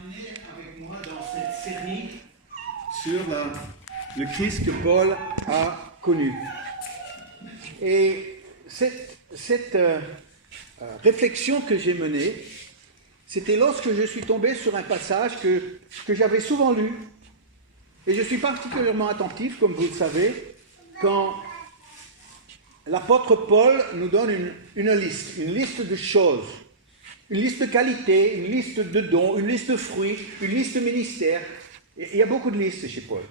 amené avec moi dans cette série sur le Christ que Paul a connu. Et cette réflexion que j'ai menée, c'était lorsque je suis tombé sur un passage que j'avais souvent lu. Et je suis particulièrement attentif, comme vous le savez, quand l'apôtre Paul nous donne une liste de choses, une liste de qualités, une liste de dons, une liste de fruits, une liste de ministères. Il y a beaucoup de listes chez Paul.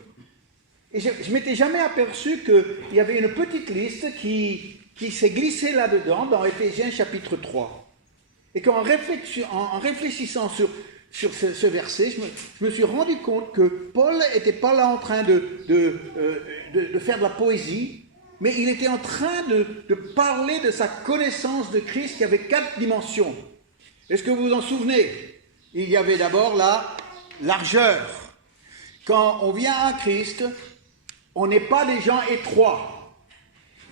Et je ne m'étais jamais aperçu qu'il y avait une petite liste qui s'est glissée là-dedans dans Éphésiens chapitre 3. Et qu'en réfléchissant sur ce verset, je me suis rendu compte que Paul n'était pas là en train de faire de la poésie, mais il était en train de parler de sa connaissance de Christ qui avait 4 dimensions. Est-ce que vous vous en souvenez? Il y avait d'abord la largeur. Quand on vient à Christ, on n'est pas des gens étroits.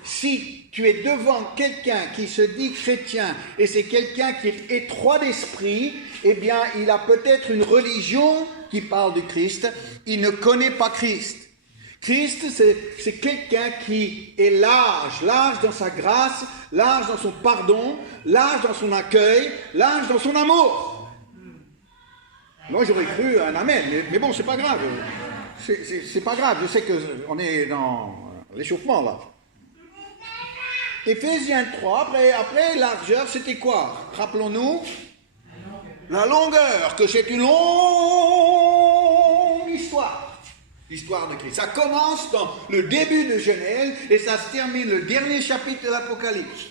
Si tu es devant quelqu'un qui se dit chrétien et c'est quelqu'un qui est étroit d'esprit, eh bien, il a peut-être une religion qui parle du Christ, il ne connaît pas Christ. Christ, c'est quelqu'un qui est large dans sa grâce, large dans son pardon, large dans son accueil, large dans son amour. Moi, j'aurais cru un amen, mais bon, c'est pas grave. C'est pas grave, je sais qu'on est dans l'échauffement, là. Éphésiens 3, après largeur, c'était quoi? Rappelons-nous, la longueur, que c'est une longue histoire. L'histoire de Christ. Ça commence dans le début de Genèse et ça se termine le dernier chapitre de l'Apocalypse.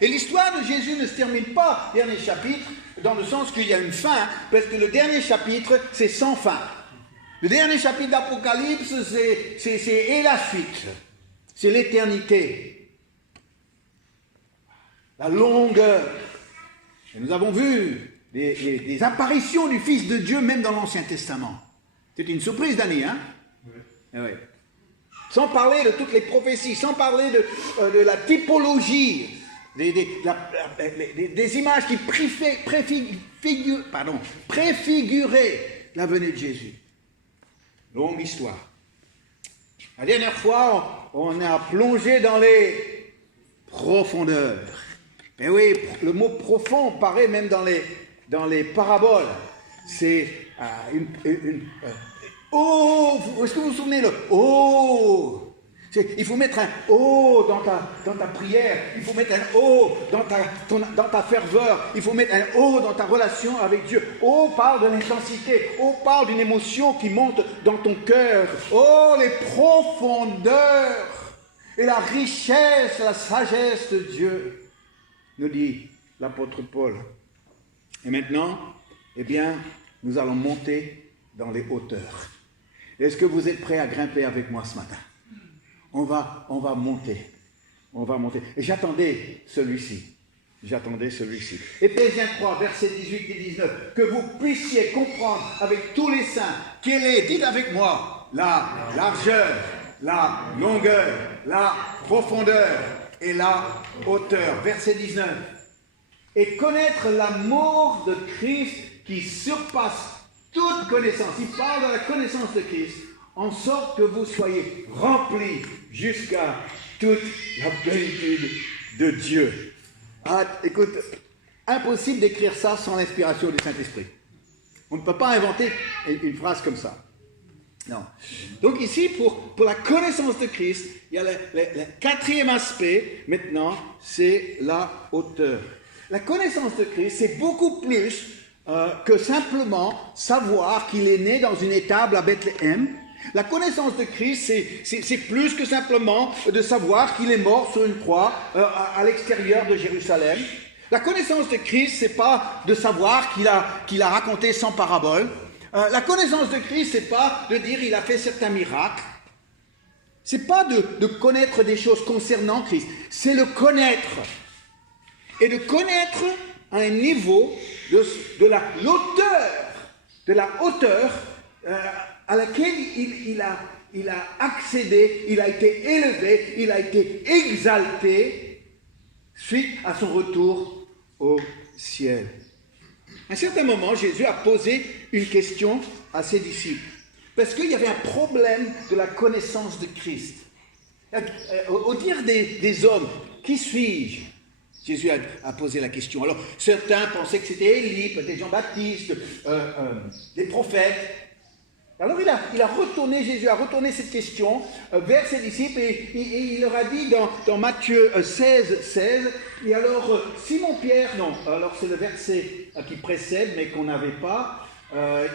Et l'histoire de Jésus ne se termine pas, dernier chapitre, dans le sens qu'il y a une fin, parce que le dernier chapitre, c'est sans fin. Le dernier chapitre d'Apocalypse, c'est la suite. C'est l'éternité. La longueur. Et nous avons vu des apparitions du Fils de Dieu, même dans l'Ancien Testament. C'est une surprise d'année, hein? Oui. Oui. Sans parler de toutes les prophéties, sans parler de la typologie, des images qui préfiguraient la venue de Jésus. Longue histoire. La dernière fois, on a plongé dans les profondeurs. Mais oui, le mot profond paraît même dans les paraboles. C'est oh, est-ce que vous vous souvenez le oh? Il faut mettre un oh dans ta prière, il faut mettre un oh dans ta ferveur, il faut mettre un oh dans ta relation avec Dieu. Oh parle de l'intensité, oh parle d'une émotion qui monte dans ton cœur. Oh les profondeurs et la richesse, la sagesse de Dieu, nous dit l'apôtre Paul. Et maintenant, eh bien, nous allons monter dans les hauteurs. Est-ce que vous êtes prêts à grimper avec moi ce matin? On va monter. On va monter. Et j'attendais celui-ci. Éphésiens 3, versets 18 et 19. Que vous puissiez comprendre avec tous les saints quelle est, dites avec moi, la largeur, la longueur, la profondeur et la hauteur. Verset 19. Et connaître l'amour de Christ qui surpasse toute connaissance. Il parle de la connaissance de Christ, en sorte que vous soyez remplis jusqu'à toute la plénitude de Dieu. Ah, écoute, impossible d'écrire ça sans l'inspiration du Saint-Esprit. On ne peut pas inventer une phrase comme ça. Non. Donc ici, pour la connaissance de Christ, il y a le 4e aspect, maintenant, c'est la hauteur. La connaissance de Christ, c'est beaucoup plus que simplement savoir qu'il est né dans une étable à Bethléem. La connaissance de Christ, c'est plus que simplement de savoir qu'il est mort sur une croix à l'extérieur de Jérusalem. La connaissance de Christ, c'est pas de savoir qu'il a raconté 100 paraboles. La connaissance de Christ, c'est pas de dire il a fait certains miracles. C'est pas de connaître des choses concernant Christ. C'est le connaître. Et de connaître à un niveau de la hauteur à laquelle il a accédé, il a été élevé, il a été exalté suite à son retour au ciel. À un certain moment, Jésus a posé une question à ses disciples. Parce qu'il y avait un problème de la connaissance de Christ. Au dire des hommes, qui suis-je? Jésus a posé la question. Alors, certains pensaient que c'était Élie, peut-être Jean-Baptiste, des prophètes. Alors, Jésus a retourné cette question vers ses disciples et il leur a dit dans Matthieu 16, et alors, Simon-Pierre, non, alors c'est le verset qui précède, mais qu'on n'avait pas,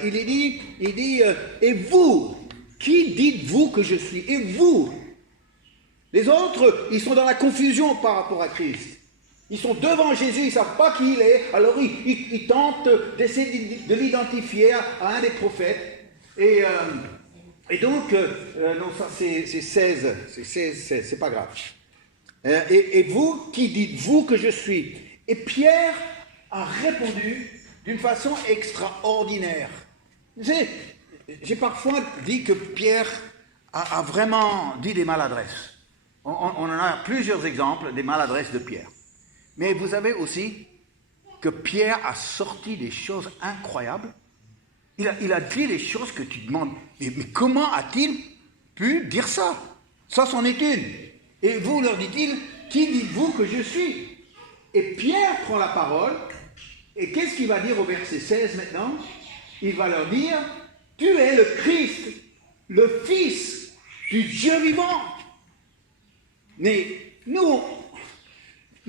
il dit, et vous, qui dites-vous que je suis? Et vous? Les autres, ils sont dans la confusion par rapport à Christ. Ils sont devant Jésus, ils ne savent pas qui il est, alors ils tentent d'essayer de l'identifier à un des prophètes. Et donc, non, ça c'est 16, c'est pas grave. Et vous, qui dites-vous que je suis? Et Pierre a répondu d'une façon extraordinaire. J'ai parfois dit que Pierre a vraiment dit des maladresses. On en a plusieurs exemples des maladresses de Pierre. Mais vous savez aussi que Pierre a sorti des choses incroyables. Il a dit des choses que tu demandes, mais comment a-t-il pu dire ça? Ça, c'en est une. Et vous, leur dit-il, qui dites-vous que je suis? Et Pierre prend la parole, et qu'est-ce qu'il va dire au verset 16 maintenant? Il va leur dire, tu es le Christ, le Fils du Dieu vivant. Mais nous,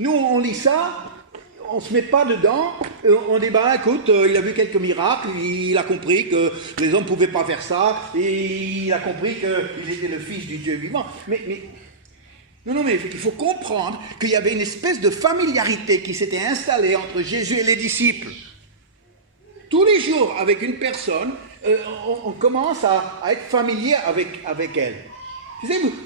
on lit ça, on ne se met pas dedans, on dit, écoute, il a vu quelques miracles, il a compris que les hommes ne pouvaient pas faire ça, et il a compris qu'il était le Fils du Dieu vivant. Mais il faut comprendre qu'il y avait une espèce de familiarité qui s'était installée entre Jésus et les disciples. Tous les jours, avec une personne, on commence à être familier avec elle.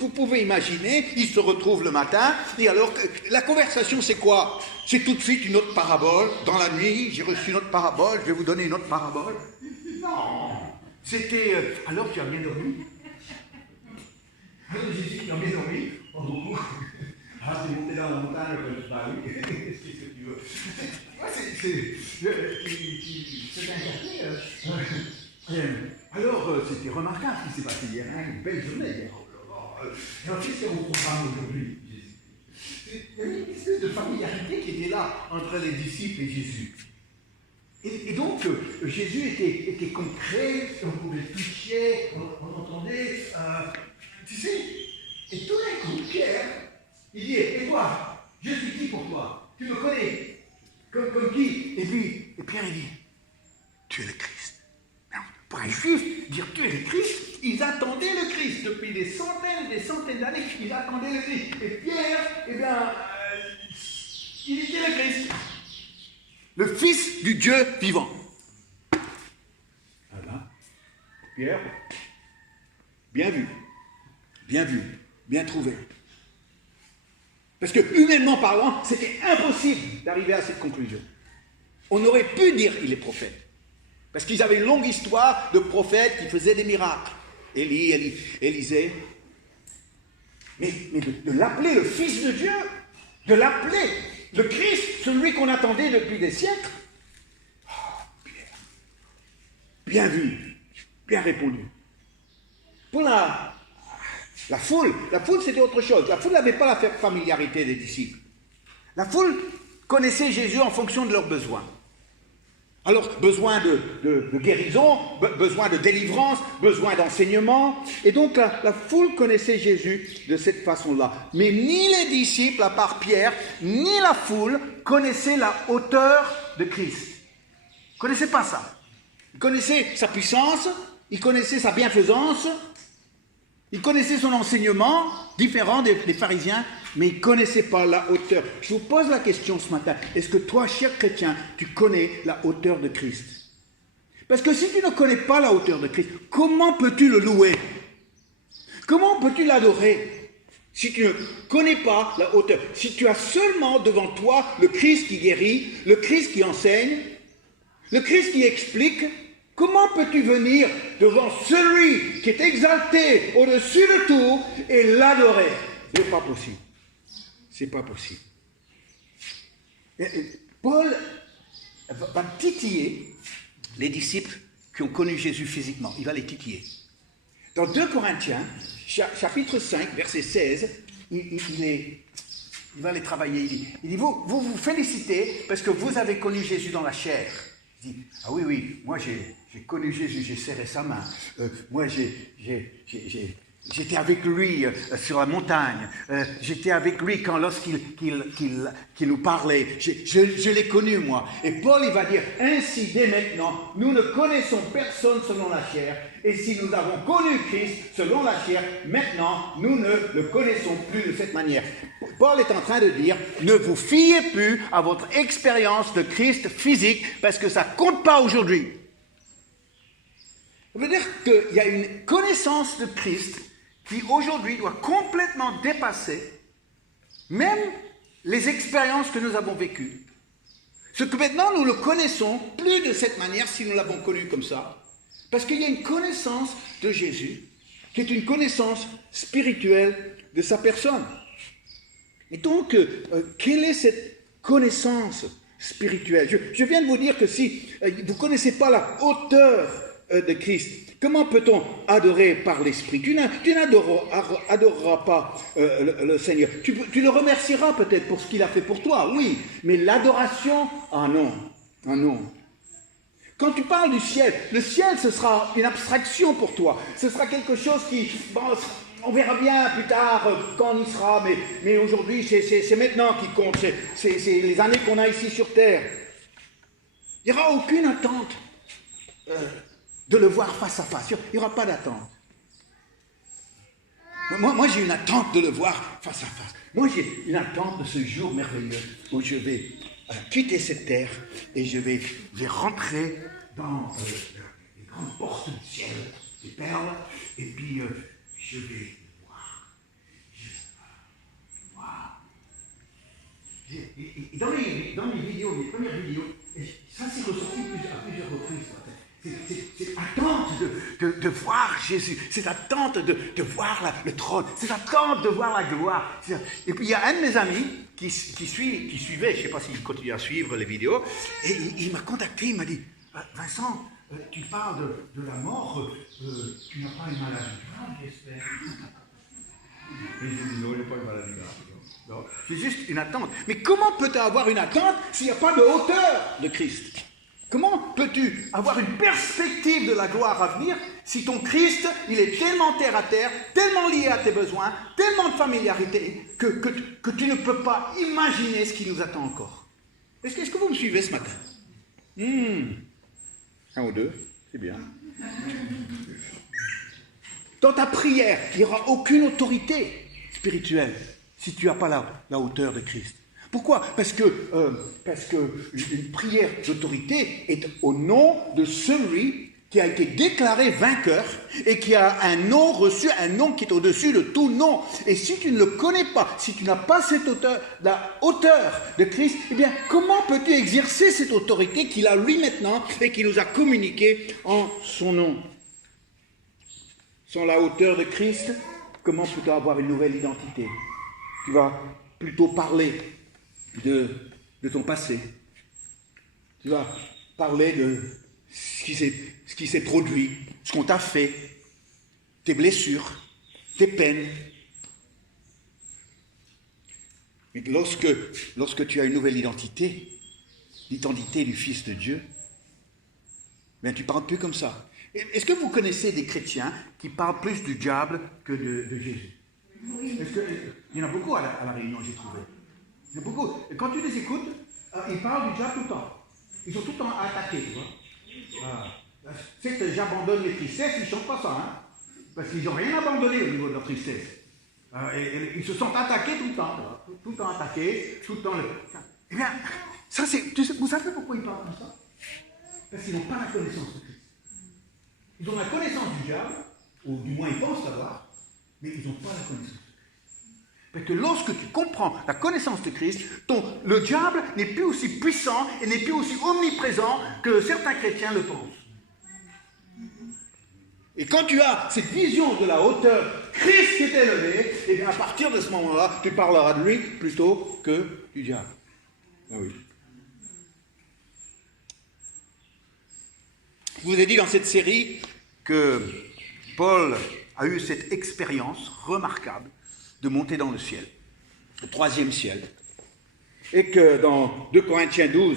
Vous pouvez imaginer, ils se retrouvent le matin, et alors, la conversation c'est quoi? C'est tout de suite une autre parabole. Dans la nuit, j'ai reçu une autre parabole, je vais vous donner une autre parabole. Non, c'était, alors tu as bien dormi? Alors Jésus, tu as bien dormi? Oh, c'est monté dans la montagne, oui, c'est ce que tu veux. C'est un café. Alors, c'était remarquable ce qui s'est passé hier, une belle journée hier. Alors, qu'est-ce qu'il y a au programme aujourd'hui? Il y avait une espèce de familiarité qui était là entre les disciples et Jésus. Et donc, Jésus était concret, on pouvait le toucher, on entendait, tu sais, et tout d'un coup, Pierre, il dit, et toi, je suis qui pour toi? Tu me connais? Comme qui? Et Pierre, il dit, tu es le Christ. Pour un juif, dire tu es le Christ, ils attendaient le Christ depuis des centaines et des centaines d'années, ils attendaient le Christ. Et Pierre, il était le Christ, le Fils du Dieu vivant. Voilà. Pierre, bien vu, bien trouvé. Parce que, humainement parlant, c'était impossible d'arriver à cette conclusion. On aurait pu dire il est prophète. Parce qu'ils avaient une longue histoire de prophètes qui faisaient des miracles. Élie, Élisée. Mais de l'appeler le Fils de Dieu, de l'appeler le Christ, celui qu'on attendait depuis des siècles. Oh, Pierre. Bien vu, bien répondu. Pour la foule c'était autre chose. La foule n'avait pas la familiarité des disciples. La foule connaissait Jésus en fonction de leurs besoins. Alors, besoin de guérison, besoin de délivrance, besoin d'enseignement. Et donc, la foule connaissait Jésus de cette façon-là. Mais ni les disciples, à part Pierre, ni la foule connaissaient la hauteur de Christ. Ils ne connaissaient pas ça. Ils connaissaient sa puissance, ils connaissaient sa bienfaisance, ils connaissaient son enseignement, différent des pharisiens, mais ils ne connaissaient pas la hauteur. Je vous pose la question ce matin, est-ce que toi, cher chrétien, tu connais la hauteur de Christ? Parce que si tu ne connais pas la hauteur de Christ, comment peux-tu le louer? Comment peux-tu l'adorer? Si tu ne connais pas la hauteur, si tu as seulement devant toi le Christ qui guérit, le Christ qui enseigne, le Christ qui explique, comment peux-tu venir devant celui qui est exalté au-dessus de tout et l'adorer? Ce n'est pas possible. C'est pas possible. Paul va titiller les disciples qui ont connu Jésus physiquement. Il va les titiller. Dans 2 Corinthiens, chapitre 5, verset 16, il va les travailler. Il dit vous félicitez parce que vous avez connu Jésus dans la chair. Il dit, ah oui, moi j'ai connu Jésus, j'ai serré sa main. Moi j'étais avec lui sur la montagne. J'étais avec lui lorsqu'il nous parlait. Je l'ai connu, moi. Et Paul, il va dire, ainsi, dès maintenant, nous ne connaissons personne selon la chair. Et si nous avons connu Christ selon la chair, maintenant, nous ne le connaissons plus de cette manière. Paul est en train de dire, ne vous fiez plus à votre expérience de Christ physique, parce que ça ne compte pas aujourd'hui. Ça veut dire qu'il y a une connaissance de Christ qui aujourd'hui doit complètement dépasser même les expériences que nous avons vécues. Ce que maintenant nous le connaissons plus de cette manière si nous l'avons connu comme ça, parce qu'il y a une connaissance de Jésus qui est une connaissance spirituelle de sa personne. Et donc, quelle est cette connaissance spirituelle ? Je viens de vous dire que si vous ne connaissez pas la hauteur de Christ, comment peut-on adorer par l'Esprit ? Tu n'adoreras pas le Seigneur. Tu le remercieras peut-être pour ce qu'il a fait pour toi, oui. Mais l'adoration, ah non. Quand tu parles du ciel, le ciel, ce sera une abstraction pour toi. Ce sera quelque chose qui, on verra bien plus tard quand on y sera, mais aujourd'hui, c'est maintenant qui compte. C'est les années qu'on a ici sur Terre. Il n'y aura aucune attente de le voir face à face. Il n'y aura pas d'attente. Moi, j'ai une attente de le voir face à face. Moi, j'ai une attente de ce jour merveilleux où je vais quitter cette terre et je vais rentrer dans les grandes portes du ciel, les perles, et puis je vais voir. Et dans mes vidéos, mes premières vidéos, ça s'est ressorti à plusieurs reprises. Cette attente de voir Jésus, cette attente de voir le trône, cette attente de voir la gloire. Et puis il y a un de mes amis qui suivait, je ne sais pas s'il continue à suivre les vidéos, et il m'a contacté, il m'a dit, Vincent, tu parles de la mort, tu n'as pas une maladie grave, j'espère. Et je dis non, il n'y a pas une maladie grave. Non, c'est juste une attente. Mais comment peut-on avoir une attente s'il n'y a pas de hauteur de Christ ? Comment peux-tu avoir une perspective de la gloire à venir si ton Christ, il est tellement terre à terre, tellement lié à tes besoins, tellement de familiarité, que tu ne peux pas imaginer ce qui nous attend encore. Est-ce que vous me suivez ce matin ? Un ou deux, c'est bien. Dans ta prière, il n'y aura aucune autorité spirituelle si tu n'as pas la hauteur de Christ. Pourquoi ? Parce que une prière d'autorité est au nom de celui qui a été déclaré vainqueur et qui a un nom reçu, un nom qui est au-dessus de tout nom. Et si tu ne le connais pas, si tu n'as pas la hauteur de Christ, eh bien, comment peux-tu exercer cette autorité qu'il a lui maintenant et qui nous a communiqué en son nom ? Sans la hauteur de Christ, comment peux-tu avoir une nouvelle identité ? Tu vas plutôt parler de ton passé. Tu vas parler de ce qui s'est produit, ce qu'on t'a fait, tes blessures, tes peines. Mais lorsque tu as une nouvelle identité, l'identité du Fils de Dieu, bien, tu ne parles plus comme ça. Est-ce que vous connaissez des chrétiens qui parlent plus du diable que de Jésus ? Oui. Il y en a beaucoup à la réunion, j'ai trouvé. Il y en a beaucoup. Et quand tu les écoutes, ils parlent du diable tout le temps. Ils sont tout le temps attaqués, tu vois. C'est que j'abandonne les tristesses, ils ne chantent pas ça, hein. Parce qu'ils n'ont rien abandonné au niveau de leur tristesse. Et ils se sentent attaqués tout le temps. Tout le temps attaqués, tout le temps... Eh bien, ça c'est... Vous savez pourquoi ils parlent comme ça ? Parce qu'ils n'ont pas la connaissance de Christ. Ils ont la connaissance du diable, ou du moins ils pensent l'avoir, mais ils n'ont pas la connaissance. Parce que lorsque tu comprends la connaissance de Christ, le diable n'est plus aussi puissant et n'est plus aussi omniprésent que certains chrétiens le pensent. Et quand tu as cette vision de la hauteur, Christ qui est élevé, et bien à partir de ce moment-là, tu parleras de lui plutôt que du diable. Ah oui. Je vous ai dit dans cette série que Paul a eu cette expérience remarquable de monter dans le ciel, le 3e ciel. Et que dans 2 Corinthiens 12,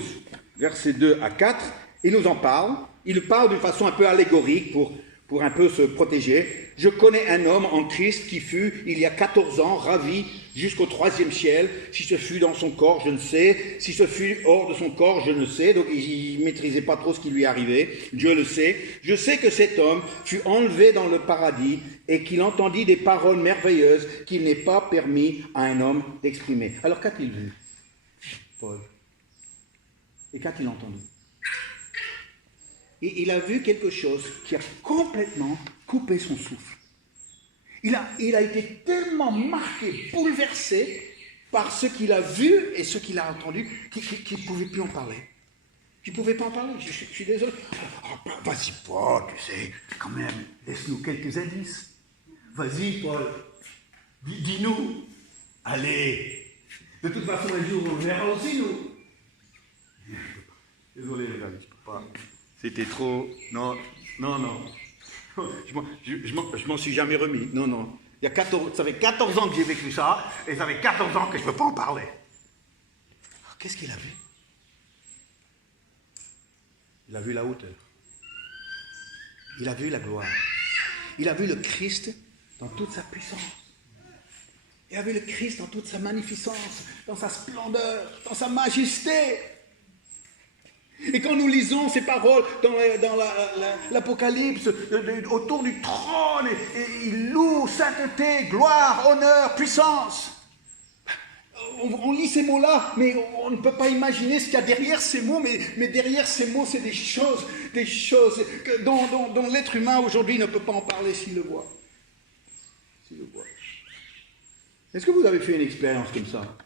versets 2 à 4, il nous en parle. Il parle d'une façon un peu allégorique pour un peu se protéger. Je connais un homme en Christ qui fut, il y a 14 ans, ravi jusqu'au 3e ciel. Si ce fut dans son corps, je ne sais. Si ce fut hors de son corps, je ne sais. Donc il ne maîtrisait pas trop ce qui lui arrivait. Dieu le sait. Je sais que cet homme fut enlevé dans le paradis et qu'il entendit des paroles merveilleuses qu'il n'est pas permis à un homme d'exprimer. Alors qu'a-t-il vu, Paul? Et qu'a-t-il entendu? Et il a vu quelque chose qui a complètement coupé son souffle. Il a été tellement marqué, bouleversé par ce qu'il a vu et ce qu'il a entendu qu'il ne pouvait plus en parler. Il ne pouvait pas en parler, je suis désolé. Oh, vas-y Paul, tu sais, quand même, laisse-nous quelques indices. Vas-y Paul, dis-nous. Allez, de toute façon un jour on le verra aussi nous. Désolé les gars, je ne peux pas. C'était trop... Non. Je m'en suis jamais remis. Non. Ça fait 14 ans que j'ai vécu ça, et ça fait 14 ans que je ne peux pas en parler. Alors, qu'est-ce qu'il a vu? Il a vu la hauteur. Il a vu la gloire. Il a vu le Christ dans toute sa puissance. Il a vu le Christ dans toute sa magnificence, dans sa splendeur, dans sa majesté. Et quand nous lisons ces paroles dans l'Apocalypse, autour du trône, et il loue sainteté, gloire, honneur, puissance. On lit ces mots-là, mais on ne peut pas imaginer ce qu'il y a derrière ces mots, mais derrière ces mots, c'est des choses dont l'être humain aujourd'hui ne peut pas en parler s'il le voit. Est-ce que vous avez fait une expérience comme ça?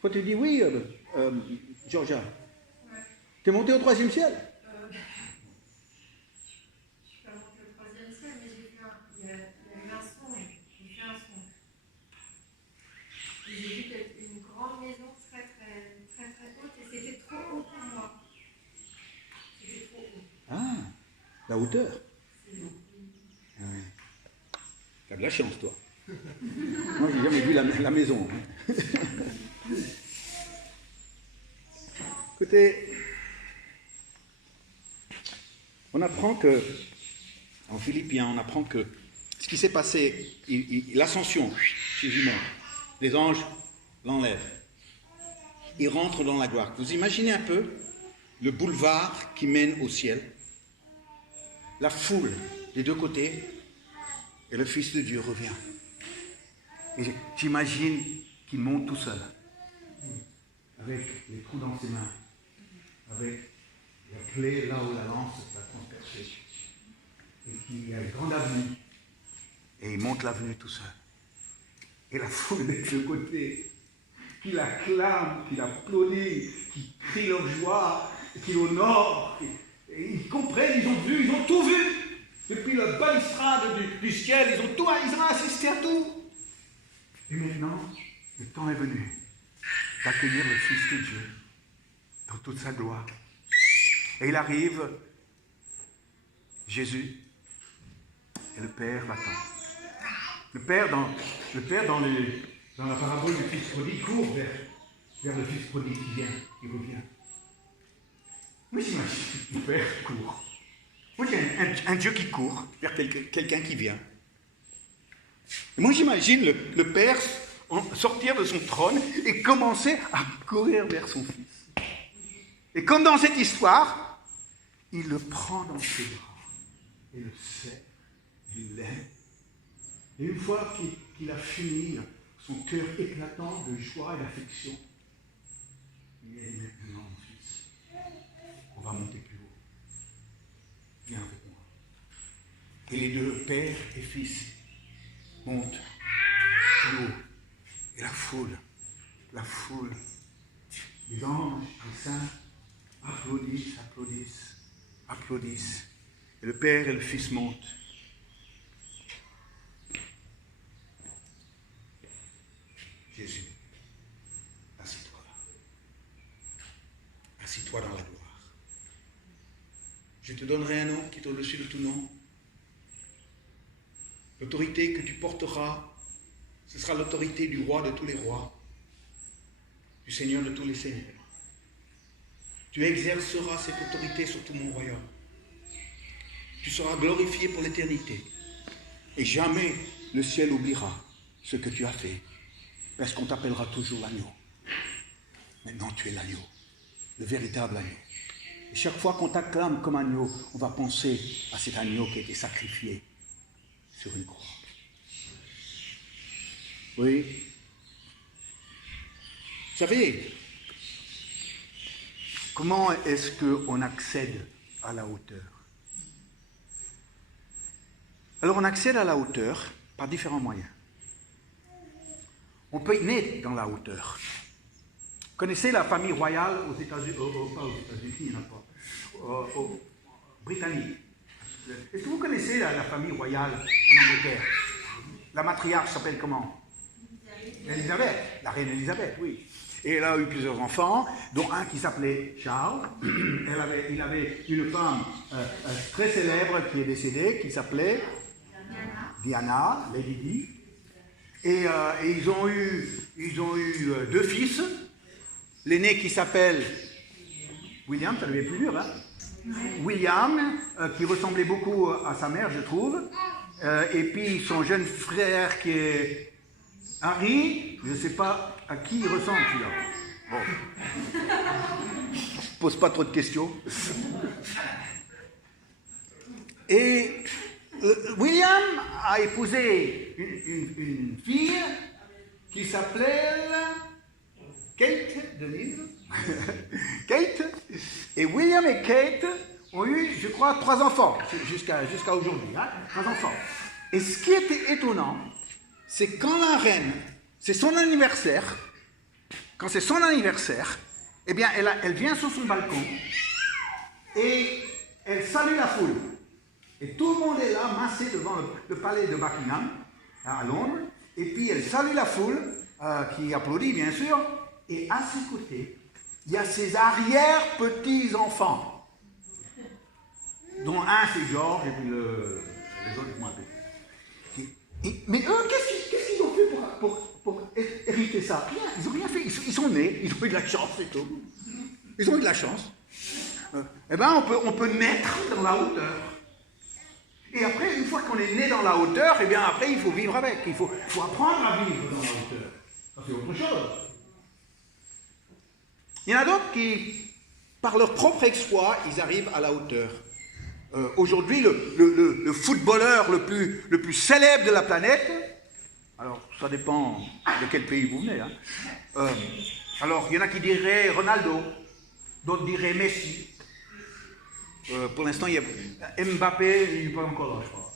Quand tu dis oui, Georgia. T'es monté au 3e ciel? Je suis pas montée au 3e ciel, mais il y a eu un songe. J'ai fait un songe. J'ai vu une grande maison très haute et c'était trop haut pour moi. C'était trop haut. Ah, la hauteur. Ah oui. T'as de la chance, toi. Moi, j'ai jamais vu la maison. Écoutez, on apprend que, en Philippiens, on apprend que ce qui s'est passé, l'ascension, Jésus monte, les anges l'enlèvent, il rentre dans la gloire. Vous imaginez un peu le boulevard qui mène au ciel, la foule des deux côtés, et le Fils de Dieu revient. Et j'imagine qu'il monte tout seul, avec les trous dans ses mains, avec la plaie là où la lance va transpercer, et qu'il y a une grande avenue, et il monte l'avenue tout seul. Et la foule des deux côtés, qui l'acclame, qui l'applaudit, qui crie leur joie, qui l'honore, et ils comprennent, ils ont vu, ils ont tout vu. Depuis la balustrade du ciel, ils ont assisté à tout. Et maintenant, le temps est venu d'accueillir le Fils de Dieu dans toute sa gloire. Et il arrive, Jésus, et le Père l'attend. Le Père, dans la parabole du Fils prodigue, court vers le Fils prodigue qui vient, qui revient. Moi, j'imagine le Père qui court. Moi, j'ai un Dieu qui court vers quelqu'un qui vient. Et moi, j'imagine le Père sortir de son trône et commencer à courir vers son Fils. Et comme dans cette histoire, il le prend dans ses bras et le serre, il l'aime. Et une fois qu'il a fini, son cœur éclatant de joie et d'affection, il est maintenant mon Fils. On va monter plus haut. Viens avec moi. Et les deux, Père et Fils, montent plus haut. Et la foule, les anges, les saints, applaudissent. Et le Père et le Fils montent. Jésus, assieds-toi là. Assieds-toi dans la gloire. Je te donnerai un nom qui est au-dessus de tout nom. L'autorité que tu porteras, ce sera l'autorité du roi de tous les rois, du Seigneur de tous les seigneurs. Tu exerceras cette autorité sur tout mon royaume. Tu seras glorifié pour l'éternité. Et jamais le ciel oubliera ce que tu as fait, parce qu'on t'appellera toujours l'agneau. Maintenant, tu es l'agneau, le véritable agneau. Et chaque fois qu'on t'acclame comme agneau, on va penser à cet agneau qui a été sacrifié sur une croix. Oui. Vous savez, comment est-ce qu'on accède à la hauteur? Alors on accède à la hauteur par différents moyens. On peut naître dans la hauteur. Vous connaissez la famille royale aux États-Unis, pas aux États-Unis, il n'y en a pas, aux Britanniques. Est-ce que vous connaissez la famille royale en Angleterre? La matriarche s'appelle comment? Élisabeth, la reine Élisabeth, oui. Et elle a eu plusieurs enfants, dont un qui s'appelait Charles. Il avait une femme très célèbre qui est décédée, qui s'appelait Diana, Lady Di. Et ils ont eu 2 fils. L'aîné qui s'appelle William, ça devait être plus dur, hein? William, qui ressemblait beaucoup à sa mère, je trouve. Et puis son jeune frère qui est Harry, je ne sais pas à qui il ressemble celui-là. Bon. Je pose pas trop de questions. Et William a épousé une fille qui s'appelait Kate, Denise. Kate. Et William et Kate ont eu, je crois, 3 enfants, jusqu'à aujourd'hui. Hein, 3 enfants. Et ce qui était étonnant, c'est quand la reine, c'est son anniversaire, quand c'est son anniversaire, eh bien, elle vient sur son balcon et elle salue la foule. Et tout le monde est là, massé devant le palais de Buckingham, à Londres. Et puis elle salue la foule, qui applaudit bien sûr. Et à ses côtés, il y a ses arrière-petits-enfants, dont un c'est George et puis les autres ils m'ont appelé. Mais eux, qu'est-ce qu'ils ont fait pour hériter ça? Rien, ils n'ont rien fait. Ils sont nés, ils ont eu de la chance, c'est tout. Ils ont eu de la chance. Eh bien, on peut naître dans la hauteur. Et après, une fois qu'on est né dans la hauteur, eh bien, après, il faut vivre avec. Il faut apprendre à vivre dans la hauteur. Ça, c'est autre chose. Il y en a d'autres qui, par leur propre exploit, ils arrivent à la hauteur. Aujourd'hui, le footballeur le plus célèbre de la planète, alors ça dépend de quel pays vous venez, hein. Alors il y en a qui diraient Ronaldo, d'autres diraient Messi. Pour l'instant, il y a Mbappé, il n'est pas encore là, je crois.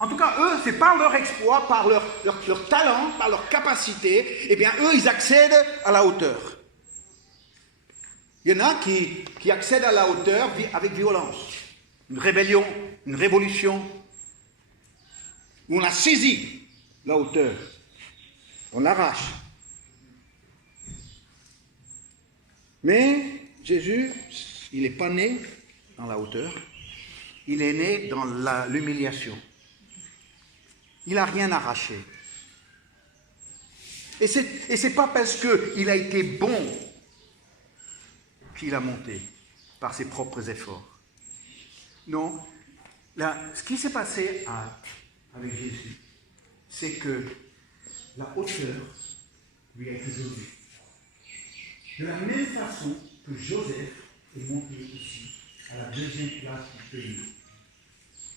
En tout cas, eux, c'est par leur exploit, par leur talent, par leur capacité, eh bien, eux, ils accèdent à la hauteur. Il y en a qui accèdent à la hauteur avec violence. Une rébellion, une révolution, où on a saisi la hauteur, on l'arrache. Mais Jésus, il n'est pas né dans la hauteur, il est né dans l'humiliation. Il n'a rien arraché. Et c'est pas parce qu'il a été bon qu'il a monté par ses propres efforts. Non, là, ce qui s'est passé avec Jésus, c'est que la hauteur lui a été donnée. De la même façon que Joseph est monté ici, à la 2e place du pays.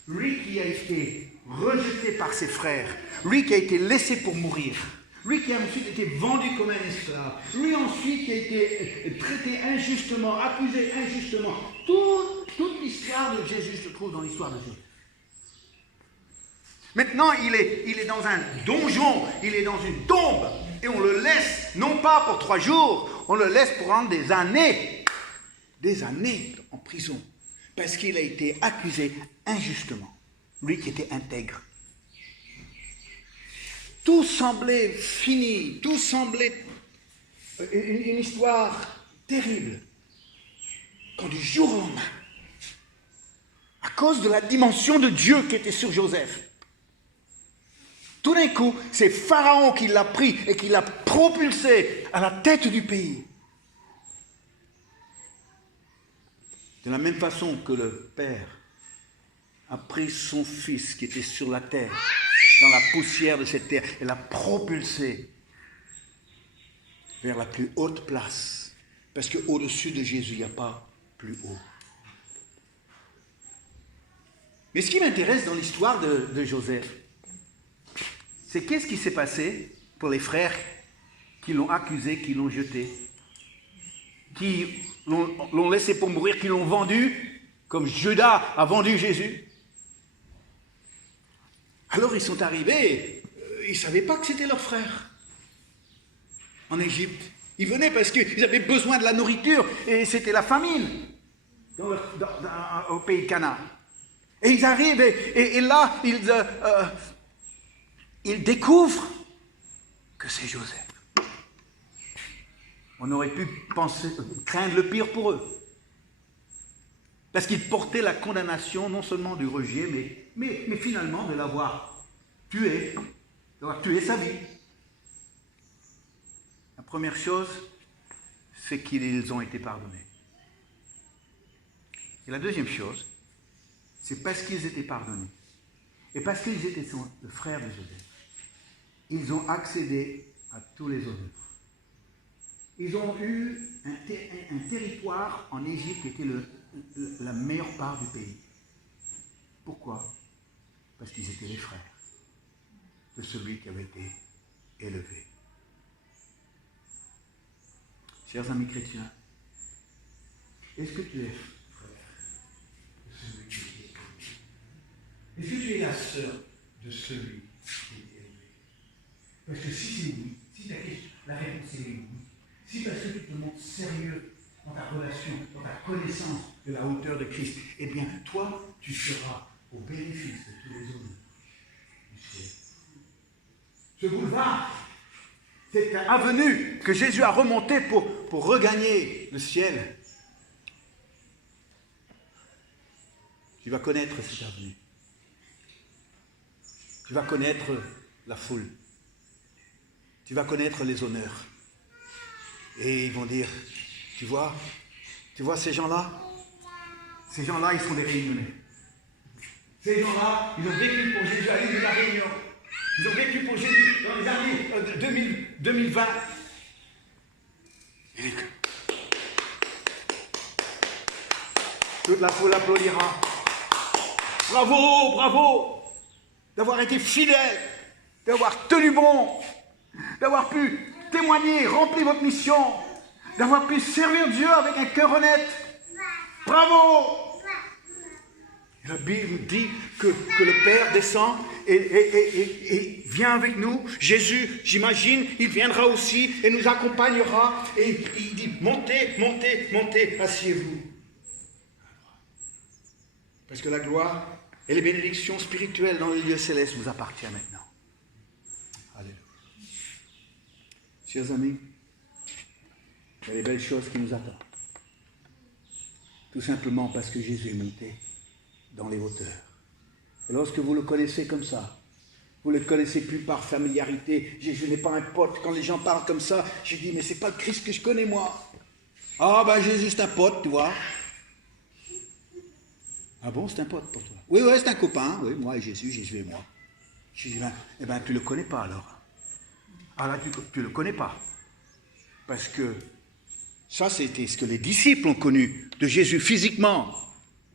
Lui qui a été rejeté par ses frères, lui qui a été laissé pour mourir, lui qui a ensuite été vendu comme un esclave, lui ensuite qui a été traité injustement, accusé injustement. Toute l'histoire de Jésus se trouve dans l'histoire de Jésus. Maintenant, il est dans un donjon, il est dans une tombe, et on le laisse, non pas pour 3 jours, on le laisse pour des années en prison, parce qu'il a été accusé injustement, lui qui était intègre. Tout semblait fini, tout semblait une histoire terrible, quand du jour au lendemain, à cause de la dimension de Dieu qui était sur Joseph. Tout d'un coup, c'est Pharaon qui l'a pris et qui l'a propulsé à la tête du pays. De la même façon que le Père a pris son fils qui était sur la terre, dans la poussière de cette terre, et l'a propulsé vers la plus haute place. Parce qu'au-dessus de Jésus, il n'y a pas plus haut. Mais ce qui m'intéresse dans l'histoire de Joseph, c'est qu'est-ce qui s'est passé pour les frères qui l'ont accusé, qui l'ont jeté, qui l'ont laissé pour mourir, qui l'ont vendu, comme Judas a vendu Jésus. Alors ils sont arrivés, ils ne savaient pas que c'était leur frère en Égypte. Ils venaient parce qu'ils avaient besoin de la nourriture et c'était la famine au pays de Canaan. Et ils arrivent et là, ils découvrent que c'est Joseph. On aurait pu craindre le pire pour eux. Parce qu'ils portaient la condamnation non seulement du rejet, mais finalement de l'avoir tué, d'avoir tué sa vie. La première chose, c'est qu'ils ont été pardonnés. Et la deuxième chose, c'est parce qu'ils étaient pardonnés, et parce qu'ils étaient le frère de Joseph, ils ont accédé à tous les honneurs. Ils ont eu un territoire en Égypte qui était la meilleure part du pays. Pourquoi? Parce qu'ils étaient les frères de celui qui avait été élevé. Chers amis chrétiens, est-ce que tu es frère de celui qui est élevé? Est-ce que tu es la sœur de celui qui est élevé? Parce que si c'est oui, si la réponse est oui, si parce que tu te montres sérieux dans ta relation, dans ta connaissance de la hauteur de Christ, eh bien, toi, tu seras au bénéfice de tous les honneurs du ciel. Ce boulevard, cette avenue que Jésus a remontée pour regagner le ciel, tu vas connaître cette avenue. Tu vas connaître la foule. Tu vas connaître les honneurs. Et ils vont dire, tu vois ces gens-là? Ces gens-là, ils sont des réunionnais. Ces gens-là, ils ont vécu pour Jésus à l'île de la Réunion. Ils ont vécu pour Jésus dans les années 2020. Et toute la foule applaudira. Bravo, bravo, d'avoir été fidèle, d'avoir tenu bon, d'avoir pu témoigner, remplir votre mission, d'avoir pu servir Dieu avec un cœur honnête. Bravo! Et la Bible dit que le Père descend et vient avec nous. Jésus, j'imagine, il viendra aussi et nous accompagnera. Et il dit, montez, montez, montez, asseyez-vous. Parce que la gloire et les bénédictions spirituelles dans les lieux célestes vous appartiennent maintenant. Alléluia. Chers amis, il y a des belles choses qui nous attendent. Tout simplement parce que Jésus est monté dans les hauteurs. Et lorsque vous le connaissez comme ça, vous ne le connaissez plus par familiarité. Jésus n'est pas un pote. Quand les gens parlent comme ça, je dis, mais c'est pas le Christ que je connais moi. Ah ben Jésus c'est un pote, tu vois. Ah bon, c'est un pote pour toi? Oui, c'est un copain. Oui, moi et Jésus et moi. Je dis, eh ben tu ne le connais pas alors. Ah là, tu ne le connais pas. Parce que ça, c'était ce que les disciples ont connu de Jésus physiquement.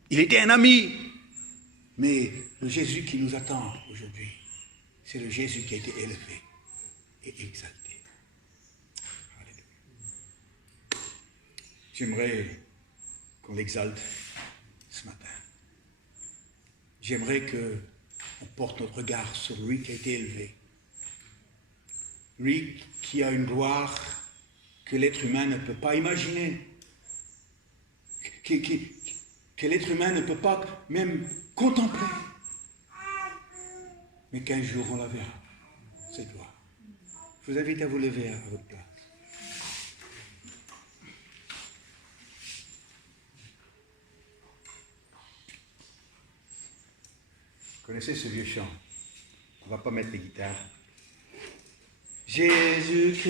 Il était un ami. Mais le Jésus qui nous attend aujourd'hui, c'est le Jésus qui a été élevé et exalté. Alléluia. J'aimerais qu'on l'exalte ce matin. J'aimerais qu'on porte notre regard sur lui qui a été élevé. Lui qui a une gloire que l'être humain ne peut pas imaginer. Que l'être humain ne peut pas même contempler. Mais qu'un jour on la verra, cette gloire. Je vous invite à vous lever à votre place. Connaissez ce vieux chant? On va pas mettre les guitares. Jésus-Christ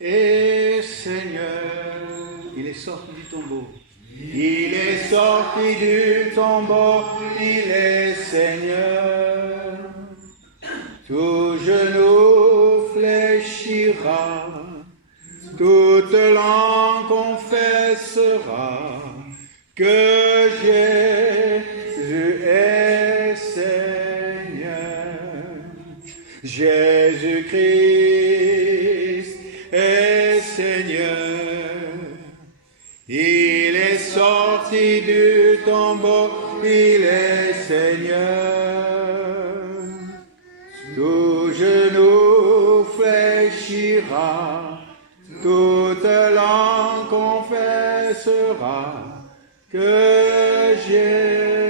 est Seigneur. Il est sorti du tombeau. Il est sorti du tombeau. Il est Seigneur. Tout genou fléchira. Toute langue confessera que Jésus est Seigneur. Jésus-Christ est Seigneur. Il est sorti du tombeau, il est Seigneur. Tout genou fléchira, toute langue confessera que Jésus